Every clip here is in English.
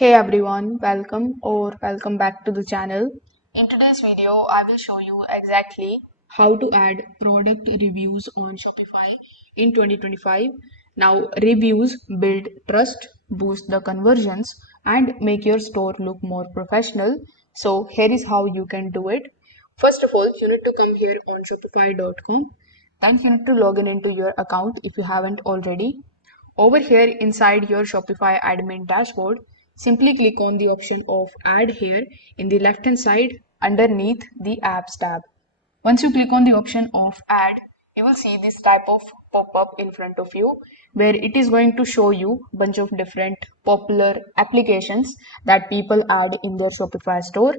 Hey everyone, welcome back to the channel. In today's video, I will show you exactly how to add product reviews on Shopify in 2025. Now, reviews build trust, boost the conversions, and make your store look more professional. So, here is how you can do it. First of all, you need to come here on shopify.com. Then you need to log in into your account if you haven't already. Over here inside your Shopify admin dashboard, simply click on the option of Add here in the left hand side underneath the Apps tab. Once you click on the option of Add, you will see this type of pop-up in front of you where it is going to show you a bunch of different popular applications that people add in their Shopify store.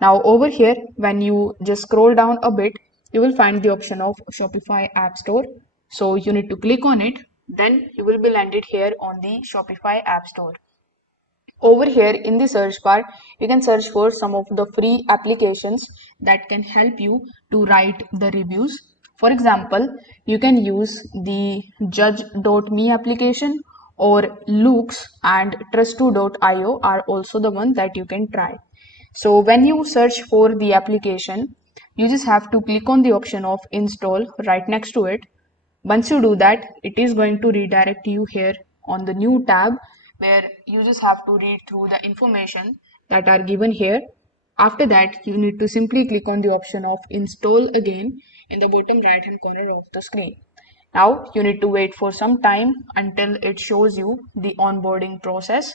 Now over here, when you just scroll down a bit, you will find the option of Shopify App Store. So you need to click on it. Then you will be landed here on the Shopify App Store. Over here in the search bar, you can search for some of the free applications that can help you to write the reviews. For example, you can use the judge.me application or Looks and trust2.io are also the one that you can try. So when you search for the application, you just have to click on the option of install right next to it. Once you do that, it is going to redirect you here on the new tab where you just have to read through the information that are given here. After that, you need to simply click on the option of install again in the bottom right hand corner of the screen. Now you need to wait for some time until it shows you the onboarding process.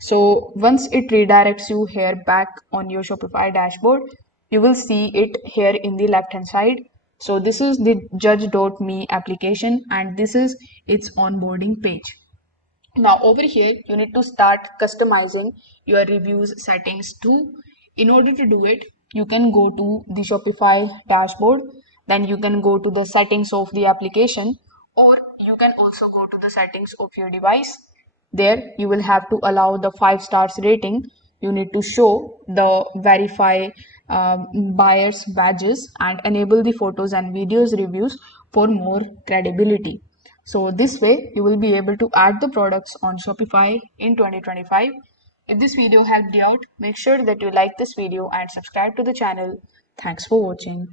So once it redirects you here back on your Shopify dashboard, you will see it here in the left hand side. So this is the judge.me application and this is its onboarding page. Now over here, you need to start customizing your reviews settings too. In order to do it, you can go to the Shopify dashboard, then you can go to the settings of the application, or you can also go to the settings of your device. There you will have to allow the 5 stars rating. You need to show the verify buyers badges and enable the photos and videos reviews for more credibility. So this way you will be able to add the products on Shopify in 2025. If this video helped you out, make sure that you like this video and subscribe to the channel. Thanks for watching.